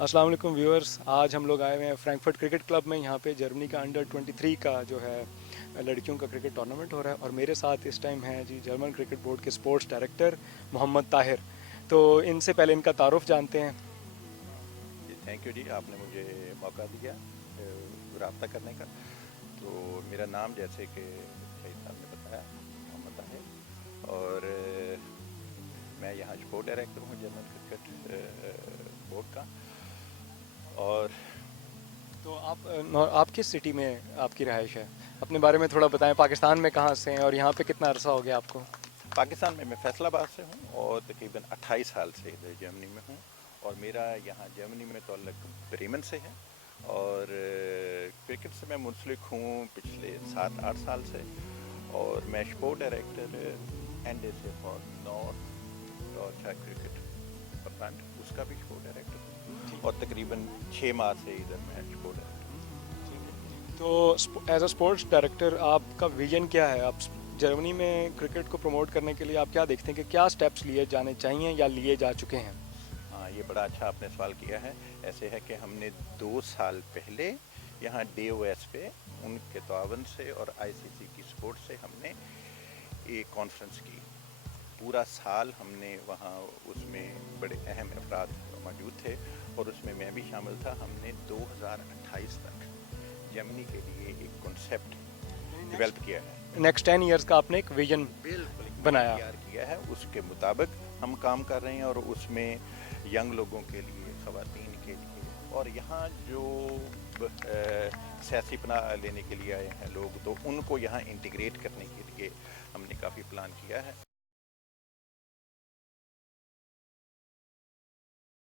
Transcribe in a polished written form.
अस्सलाम वालेकुम व्यूअर्स, आज हम लोग आए हुए हैं फ्रैंकफर्ट क्रिकेट क्लब में। यहाँ पे जर्मनी का अंडर 23 का जो है लड़कियों का क्रिकेट टूर्नामेंट हो रहा है और मेरे साथ इस टाइम हैं जी जर्मन क्रिकेट बोर्ड के स्पोर्ट्स डायरेक्टर मोहम्मद ताहिर। तो इनसे पहले इनका तारुफ जानते हैं। जी थैंक यू जी, आपने मुझे मौका दिया रब्ता करने का। तो मेरा नाम जैसे कि भाई साहब ने बताया, मोहम्मद ताहिर, और मैं यहाँ स्पोर्ट डायरेक्टर हूँ जर्मन क्रिकेट बोर्ड का। और तो आप किस सिटी में आपकी रहाइश है? अपने बारे में थोड़ा बताएं, पाकिस्तान में कहाँ से हैं और यहाँ पे कितना अरसा हो गया आपको? पाकिस्तान में मैं फैसलाबाद से हूँ और तकरीबन 28 साल से इधर जर्मनी में हूँ। और मेरा यहाँ जर्मनी में ताल्लुक ब्रेमन से है। और क्रिकेट से मैं मुंसलिक हूँ पिछले 7-8 साल से। और मैं sport director NSA for north और क्रिकेट ब्रांड, उसका भी स्पोर्ट डायरेक्टर हूँ। और तकरीबन 6 माह से इधर मैं स्पोर्ट डायरेक्टर तो एज अ स्पोर्ट्स डायरेक्टर आपका विजन क्या है? आप जर्मनी में क्रिकेट को प्रमोट करने के लिए आप क्या देखते हैं कि क्या स्टेप्स लिए जाने चाहिए या लिए जा चुके हैं? हूँ। हाँ, ये बड़ा अच्छा आपने सवाल किया है। ऐसे है कि हमने 2 साल पहले यहाँ DOS पे उनके तावन से और ICC की सपोर्ट से हमने एक कॉन्फ्रेंस की। पूरा साल हमने वहाँ उसमें बड़े अहम अफराद मौजूद थे और उसमें मैं भी शामिल था। हमने 2028 तक जर्मनी के लिए एक कॉन्सेप्ट डेवलप किया है। नेक्स्ट 10 इयर्स का आपने एक विजन बिल्कुल एक विजन बनाया। तैयार किया है, उसके मुताबिक हम काम कर रहे हैं। और उसमें यंग लोगों के लिए, ख़वातीन के लिए, और यहाँ जो सियासी पनाह लेने के लिए आए हैं लोग, तो उनको यहाँ इंटीग्रेट करने के लिए हमने काफ़ी प्लान किया है।